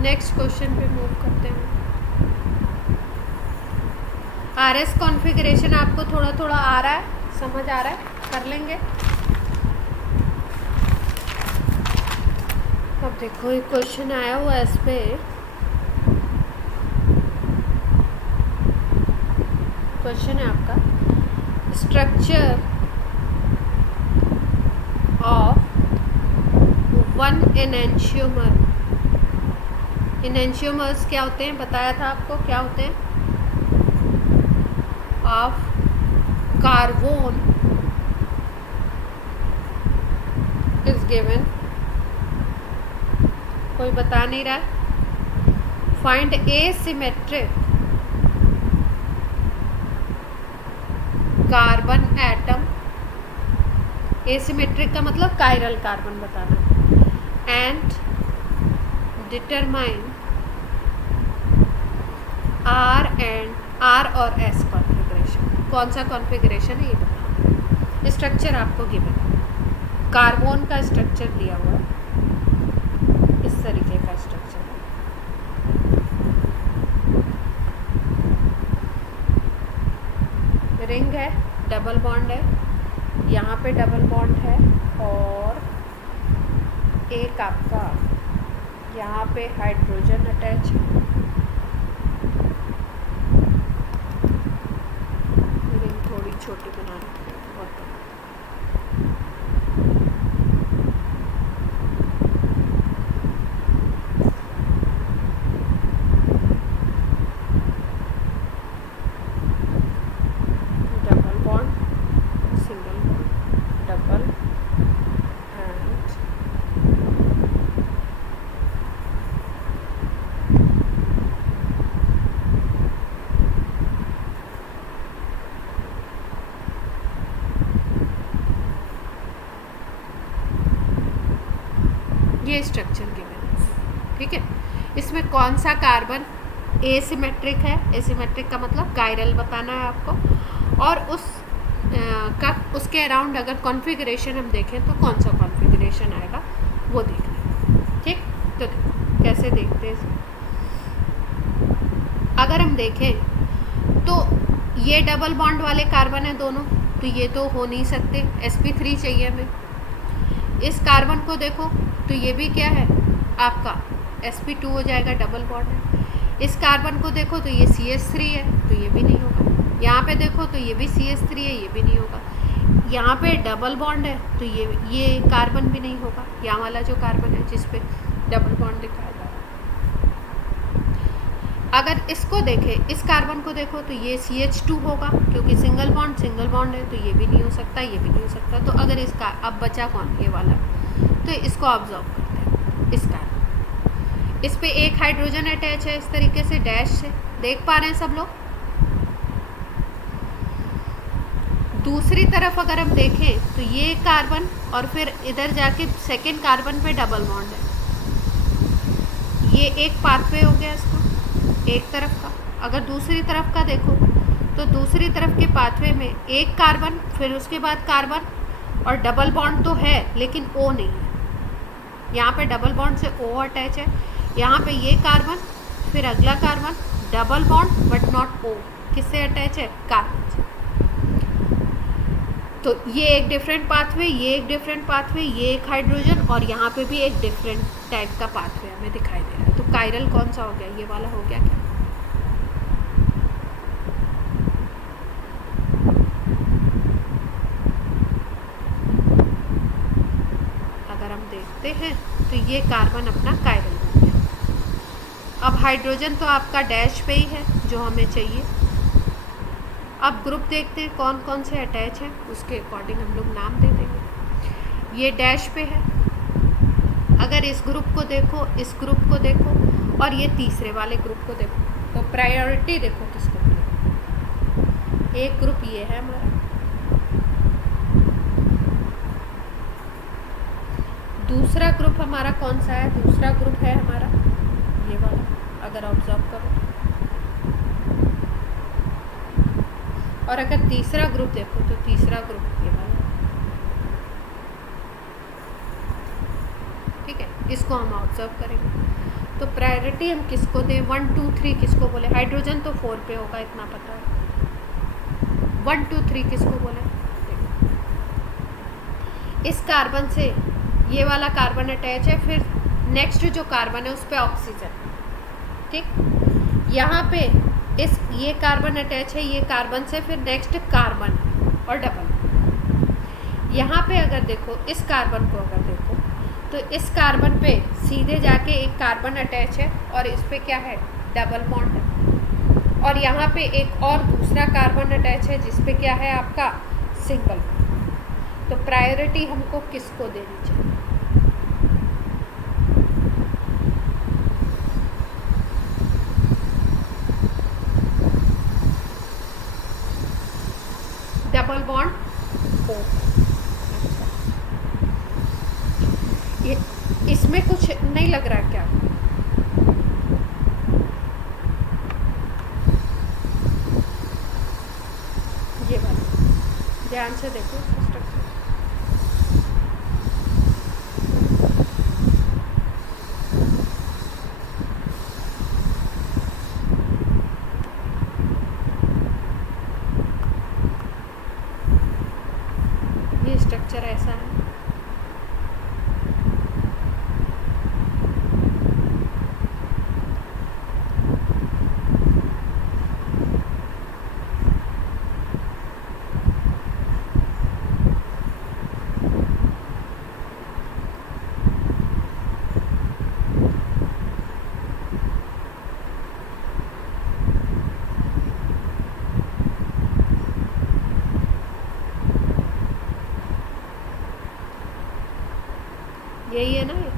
Next question पे move करते हैं। आरएस कॉन्फ़िगरेशन आपको थोड़ा थोड़ा आ रहा है, समझ आ रहा है, कर लेंगे। अब देखो एक क्वेश्चन आया हुआ है इस पे। क्वेश्चन है आपका, structure of one enantiomer. Enantiomers क्या होते हैं, बताया था आपको क्या होते हैं। ऑफ कार्बन इज गिवन, कोई बता नहीं रहा है। Find asymmetric carbon atom. Asymmetric का मतलब कायरल कार्बन बताना। एंड डिटरमाइन आर और एस कॉन्फ़िगरेशन। कौन सा कॉन्फ़िगरेशन है ये बताना। स्ट्रक्चर आपको गिवन, कार्बन का स्ट्रक्चर दिया हुआ है, इस तरीके का स्ट्रक्चर है। रिंग है, डबल बॉन्ड है, यहाँ पे डबल बॉन्ड है, और एक आपका यहाँ पे हाइड्रोजन अटैच है। रिंग थोड़ी छोटी बनानी बहुत। Double bond, single bond, double and ये स्ट्रक्चर गिवन है। ठीक है, इसमें कौन सा कार्बन एसिमेट्रिक है। एसिमेट्रिक का मतलब कायरल बताना है आपको, और उसके अराउंड अगर कॉन्फ़िगरेशन हम देखें तो कौन सा कॉन्फ़िगरेशन आएगा वो देखना है। ठीक, तो देखो कैसे देखते हैं इसे। अगर हम देखें तो ये डबल बॉन्ड वाले कार्बन है दोनों, तो ये तो हो नहीं सकते, sp3 चाहिए हमें। इस कार्बन को देखो तो ये भी क्या है आपका sp2 हो जाएगा, डबल बॉन्ड है। इस कार्बन को देखो तो ये CH3 है, तो ये भी नहीं होगा। यहाँ पे देखो तो ये भी CH3 है, ये भी नहीं होगा। यहाँ पे डबल बॉन्ड है तो ये कार्बन भी नहीं होगा, यहाँ वाला जो कार्बन है जिस पे डबल बॉन्ड दिखाया जा रहा है। अगर इसको देखें, इस कार्बन को देखो तो ये CH2 होगा, क्योंकि सिंगल बॉन्ड है, तो ये भी नहीं हो सकता, ये भी नहीं हो सकता। तो अगर इसका अब बचा कौन, ये वाला, तो इसको ऑब्जर्व करते हैं। इस कार्बन, इस पे एक हाइड्रोजन अटैच है इस तरीके से डैश से, देख पा रहे हैं सब लोग। दूसरी तरफ अगर हम देखें तो ये कार्बन, और फिर इधर जाके सेकेंड कार्बन पे डबल बॉन्ड है। ये एक पाथवे हो गया इसका, एक तरफ का। अगर दूसरी तरफ का देखो तो दूसरी तरफ के पाथवे में एक कार्बन, फिर उसके बाद कार्बन, और डबल बॉन्ड तो है लेकिन O नहीं है। यहाँ पे डबल बॉन्ड से O अटैच है, यहाँ पे ये कार्बन, फिर अगला carbon, double bond but not O। किससे अटैच है, कार्बन से। तो ये एक डिफरेंट पाथवे, ये एक डिफरेंट पाथवे, ये एक हाइड्रोजन, और यहाँ पे भी एक डिफरेंट टाइप का पाथवे हमें दिखाई दे रहा है। तो कायरल कौन सा हो गया, ये वाला हो गया क्या। अगर हम देखते हैं तो ये कार्बन अपना कायरल हो गया। अब हाइड्रोजन तो आपका डैश पे ही है जो हमें चाहिए। अब ग्रुप देखते हैं कौन कौन से अटैच हैं, उसके अकॉर्डिंग हम लोग नाम दे देंगे। ये डैश पे है, अगर इस ग्रुप को देखो, इस ग्रुप को देखो, और ये तीसरे वाले ग्रुप को देखो, तो प्रायोरिटी देखो किसको मिलेगी। एक ग्रुप ये है हमारा, दूसरा ग्रुप हमारा कौन सा है, दूसरा ग्रुप है हमारा ये वाला, अगर ऑब्जर्व करो। और अगर तीसरा ग्रुप देखो तो तीसरा ग्रुप ये वाला, ठीक है, इसको हम ऑब्जर्व करेंगे। तो प्रायोरिटी हम किसको दें, 1 2 3 किसको बोले, हाइड्रोजन तो 4 पे होगा इतना पता है, 1 2 3 किसको बोले। इस कार्बन से ये वाला कार्बन अटैच है, फिर नेक्स्ट जो कार्बन है उस पर ऑक्सीजन, ठीक। यहाँ पे ये कार्बन अटैच है ये कार्बन से, फिर नेक्स्ट कार्बन और डबल। यहाँ पे अगर देखो इस कार्बन को अगर देखो तो इस कार्बन पे सीधे जाके एक कार्बन अटैच है और इस पे क्या है, डबल बॉन्ड है, और यहाँ पे एक और दूसरा कार्बन अटैच है जिस पे क्या है आपका सिंगल। तो प्रायोरिटी हमको किसको देनी चाहिए, डबल बॉन्ड ओ। अच्छा, ये इसमें कुछ नहीं लग रहा क्या, ये वाला ध्यान से देखो स्ट्रक्चर। ये स्ट्रक्चर ऐसा है, यही है ना ये,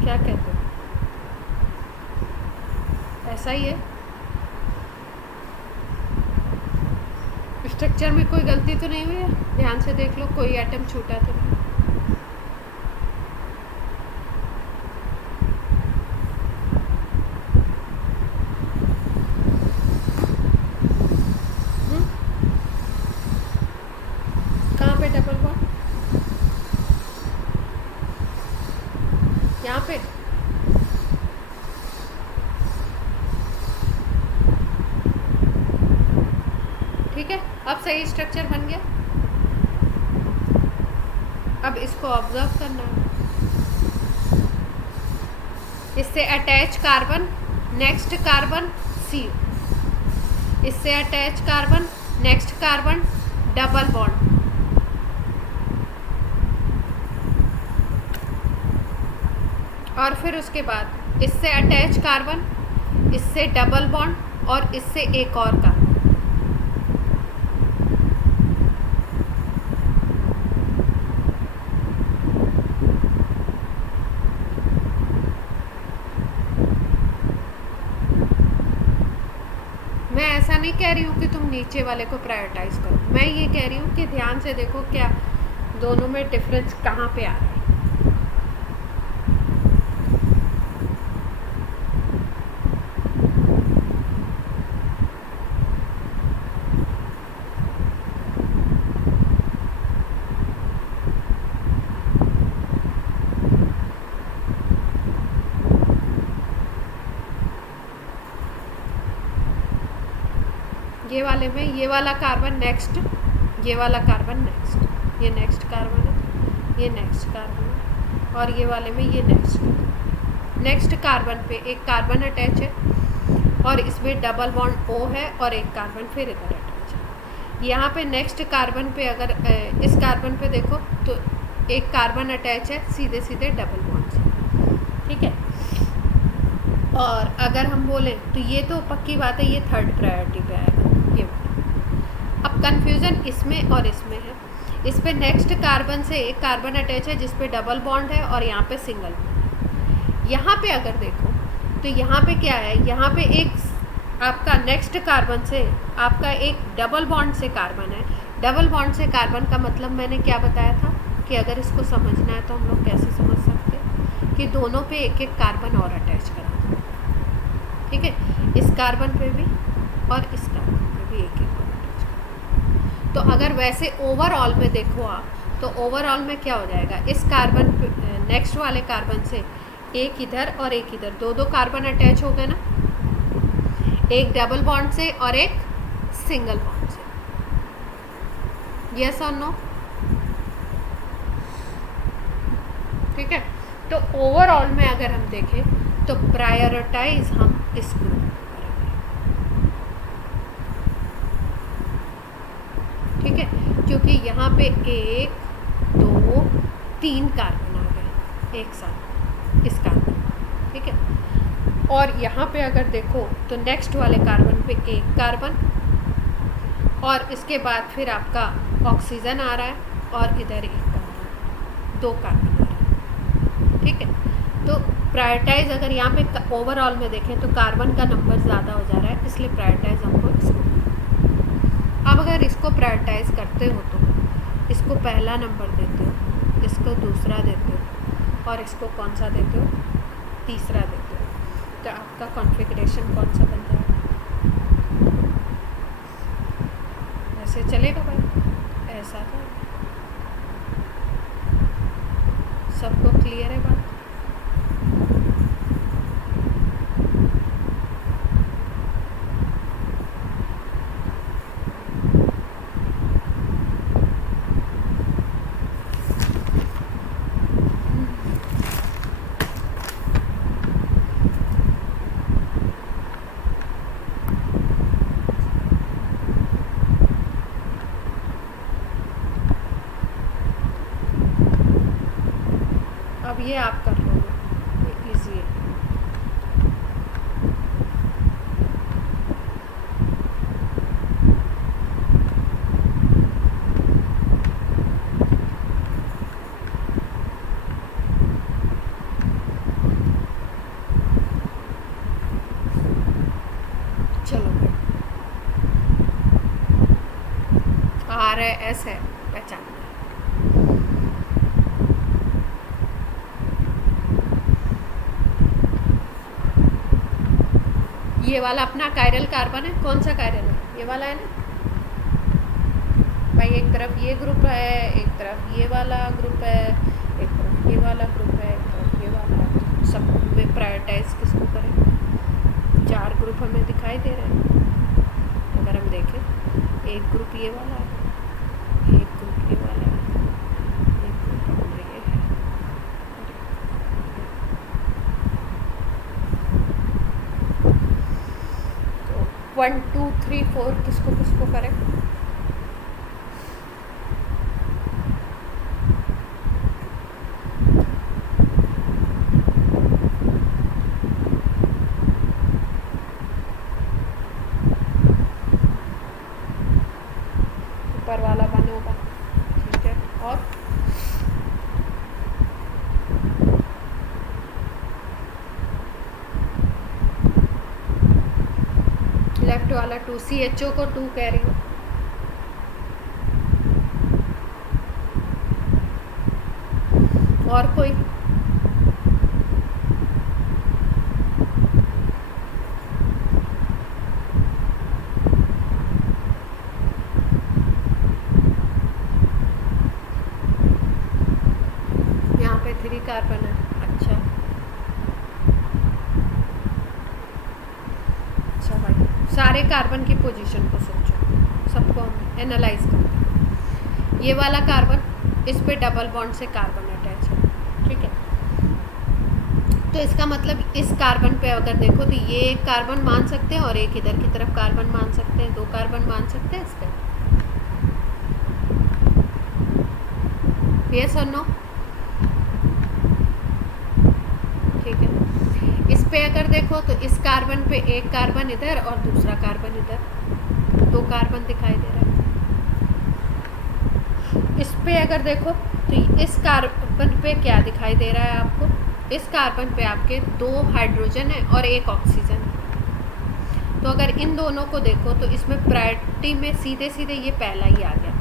क्या कहते हो, ऐसा ही है। स्ट्रक्चर में कोई गलती तो नहीं हुई है, ध्यान से देख लो कोई एटम छूटा तो नहीं। कहाँ पे डबल बॉन्ड, यहाँ पे, ठीक है। अब सही स्ट्रक्चर बन गया। अब इसको ऑब्जर्व करना है, इससे attach carbon, next carbon C, इससे attach carbon, next carbon, double bond, और फिर उसके बाद इससे अटैच कार्बन, इससे डबल बॉन्ड और इससे एक और कार्बन। मैं ऐसा नहीं कह रही हूँ कि तुम नीचे वाले को प्रायोरिटाइज करो, मैं ये कह रही हूँ कि ध्यान से देखो क्या दोनों में डिफरेंस कहाँ पे आ रहा है। ये वाले में ये वाला कार्बन नेक्स्ट, ये वाला कार्बन नेक्स्ट, ये नेक्स्ट कार्बन है, ये नेक्स्ट कार्बन है, और ये वाले में ये नेक्स्ट कार्बन पे एक कार्बन अटैच है और इसमें डबल बॉन्ड O है और एक कार्बन फिर इधर अटैच है। यहाँ पे नेक्स्ट कार्बन पे अगर इस कार्बन पे देखो तो एक कार्बन अटैच है सीधे सीधे डबल बॉन्ड से, ठीक है। और अगर हम बोले तो ये तो पक्की बात है ये थर्ड प्रायोरिटी पे आएगा ये। अब कन्फ्यूज़न इसमें और इसमें है, इस पे नेक्स्ट कार्बन से एक कार्बन अटैच है जिस पे डबल बॉन्ड है और यहाँ पे सिंगल बॉन्ड। यहाँ पे अगर देखो तो यहाँ पे क्या है, यहाँ पे एक आपका नेक्स्ट कार्बन से आपका एक डबल बॉन्ड से कार्बन है। डबल बॉन्ड से कार्बन का मतलब मैंने क्या बताया था कि अगर इसको समझना है तो हम लोग कैसे समझ सकते हैं कि दोनों पे एक एक कार्बन और अटैच करा दो, ठीक है। इस कार्बन पे भी और इस कार्बन पे भी एक एक और अटैच करा। तो अगर वैसे ओवरऑल में देखो आप तो ओवरऑल में क्या हो जाएगा, इस कार्बन पे नेक्स्ट वाले कार्बन से एक इधर और एक इधर, दो दो कार्बन अटैच हो गए ना, एक डबल बॉन्ड से और एक सिंगल बॉन्ड से। यस और नो? ठीक है, तो ओवरऑल में अगर हम देखें तो प्रायोरिटाइज हम इस ग्रुप को करेंगे। ठीक है, क्योंकि यहाँ पे 1 2 3 कार्बन आ गए एक साथ इस कार्बन। ठीक है, और यहाँ पे अगर देखो तो नेक्स्ट वाले कार्बन पे एक कार्बन और इसके बाद फिर आपका ऑक्सीजन आ रहा है और इधर एक कार्बन, 2 कार्बन आ रहा है। ठीक है, तो प्रायोरिटाइज अगर यहाँ पे ओवरऑल में देखें तो कार्बन का नंबर ज़्यादा हो जा रहा है, इसलिए प्रायोरिटाइज हमको इसको। अब अगर इसको प्रायोरिटाइज करते हो तो इसको पहला नंबर देते हो, इसको दूसरा देते हो और इसको कौन सा देते हो? तीसरा देते हो। तो आपका कॉन्फ़िगरेशन कौन सा बन जाएगा? ऐसे चलेगा भाई? ऐसा था। सबको क्लियर है बात? अब ये आप कर लोगे, ये ईजी है। चलो आर है, एस है, पहचान। ये वाला अपना कायरल कार्बन है, कौन सा कायरल है? ये वाला है ना भाई। एक तरफ ये ग्रुप है, एक तरफ ये वाला ग्रुप है, एक तरफ ये वाला ग्रुप है, एक तरफ ये वाला। सब में प्रायोरिटाइज किसको करें? 4 ग्रुप हमें दिखाई दे रहे हैं। अगर हम देखें, एक ग्रुप ये वाला है, एक ग्रुप ये वाला है, एक ग्रुप अपना ये है। 1 2 3 4 किसको किसको करें? ऊपर वाला 1 होगा। ठीक है, और लेफ्ट वाला 2, CHO को 2 कह रही हूँ। और कोई? यहाँ पे 3 कार्बन है। अच्छा अच्छा भाई, सारे कार्बन की पोजीशन को सोचो, सबको हम एनालाइज करते हैं। ये वाला कार्बन, इस पे डबल बॉन्ड से कार्बन अटैच है। ठीक है, तो इसका मतलब इस कार्बन पे अगर देखो तो ये एक कार्बन मान सकते हैं और एक इधर की तरफ कार्बन मान सकते हैं, 2 कार्बन मान सकते हैं इस पे। यस और नो? ठीक है, इस पे अगर देखो तो इस कार्बन पे एक कार्बन इधर और दूसरा कार्बन इधर, 2 कार्बन दिखाई दे रहा है। इस पे अगर देखो तो इस कार्बन पे क्या दिखाई दे रहा है आपको? इस कार्बन पे आपके 2 हाइड्रोजन है और 1 ऑक्सीजन है। तो अगर इन दोनों को देखो तो इसमें प्रायोरिटी में सीधे सीधे ये पहला ही आ गया।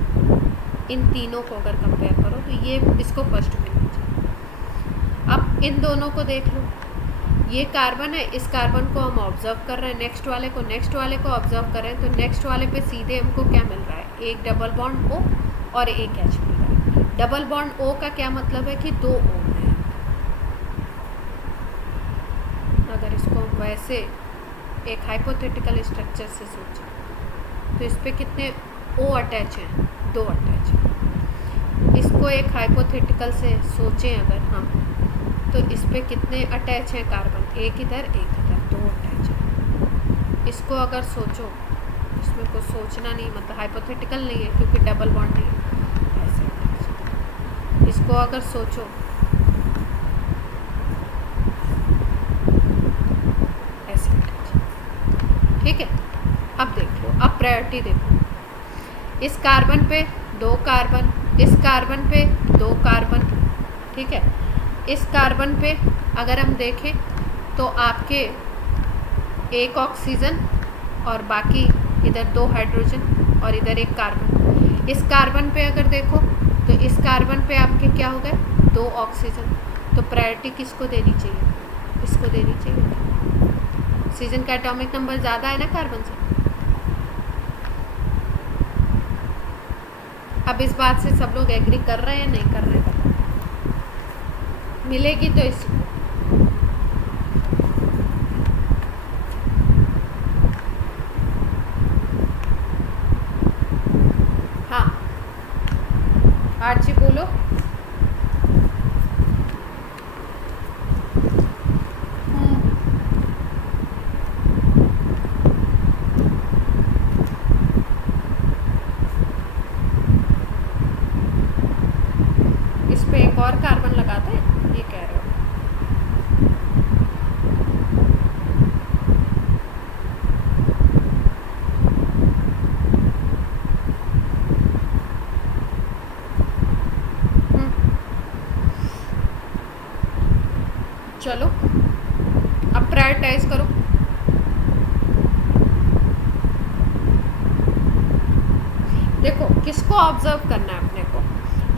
इन तीनों को अगर कंपेयर करो तो ये इसको फर्स्ट मिलना चाहिए। अब इन दोनों को देख लो, ये कार्बन है, इस कार्बन को हम ऑब्जर्व कर रहे हैं, नेक्स्ट वाले को ऑब्जर्व कर रहे हैं। तो नेक्स्ट वाले पे सीधे हमको क्या मिल रहा है? एक डबल बॉन्ड O और एक H मिल रहा है। डबल बॉन्ड O का क्या मतलब है कि 2 O है, इसको हम वैसे एक हाइपोथेटिकल स्ट्रक्चर से सोचें तो इस पे कितने ओ अटैच हैं, 2 अटैच हैं। इसको एक हाइपोथेटिकल से सोचें अगर हम तो इस पे कितने अटैच हैं कार्बन, एक इधर 2 अटैच हैं। इसको अगर सोचो, इसमें कुछ सोचना नहीं, मतलब हाइपोथेटिकल नहीं है क्योंकि डबल बॉन्ड नहीं है, ऐसे। इसको अगर सोचो ऐसे अटैच, ठीक है। अब देख लो, अब प्रायोरिटी देखो, इस कार्बन पे 2 कार्बन, इस कार्बन पे 2 कार्बन, ठीक है। इस कार्बन पे अगर हम देखें तो आपके 1 ऑक्सीजन और बाकी इधर 2 हाइड्रोजन और इधर 1 कार्बन। इस कार्बन पे अगर देखो तो इस कार्बन पे आपके क्या हो गए, 2 ऑक्सीजन। तो प्रायोरिटी किसको देनी चाहिए, इसको देनी चाहिए। ऑक्सीजन का एटॉमिक नंबर ज़्यादा है ना कार्बन से। अब इस बात से सब लोग एग्री कर रहे हैं, नहीं कर रहे हैं, मिलेगी तो इसी को। हाँ आरजी बोलो। इस पे एक और कार्बन लगाते हैं, ये कह रहे हो। चलो अब प्रायोरिटाइज करो। देखो किसको ऑब्जर्व करना है अपने को,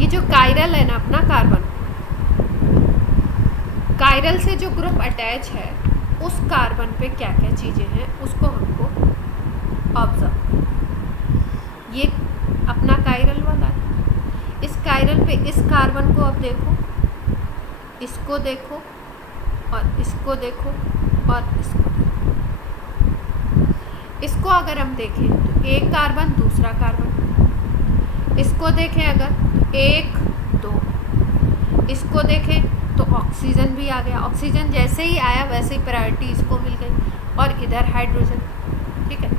ये जो कायरल है ना अपना कार्बन, कायरल से जो ग्रुप अटैच है उस कार्बन पे क्या क्या चीज़ें हैं उसको हमको ऑब्जर्व। ये अपना कायरल वाला है, इस कायरल पे इस कार्बन को अब देखो, इसको देखो और इसको देखो और इसको देखो। इसको अगर हम देखें तो 1 कार्बन, दूसरा कार्बन। इसको देखें अगर 1 2, इसको देखें तो ऑक्सीजन भी आ गया। ऑक्सीजन जैसे ही आया वैसे ही प्रायोरिटी इसको मिल गई। और इधर हाइड्रोजन, ठीक है।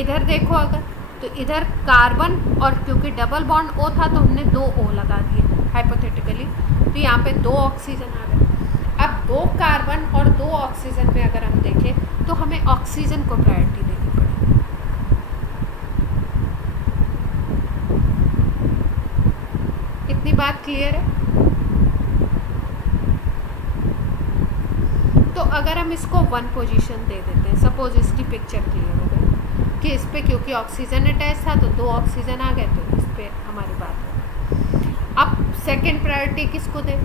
इधर देखो अगर तो इधर कार्बन और क्योंकि डबल बॉन्ड ओ था तो हमने 2 ओ लगा दिए हाइपोथेटिकली, तो यहाँ पे 2 ऑक्सीजन आ गए। अब 2 कार्बन और 2 ऑक्सीजन में अगर हम देखें तो हमें ऑक्सीजन को प्रायोरिटी देनी पड़ेगी। इतनी बात क्लियर है। तो अगर हम इसको 1 पोजीशन दे देते हैं, सपोज इसकी पिक्चर क्लियर हो गई कि इस पे क्योंकि ऑक्सीजन अटैच था तो 2 ऑक्सीजन आ गए, तो इस पे हमारी बात है। अब सेकंड प्रायोरिटी किसको दें,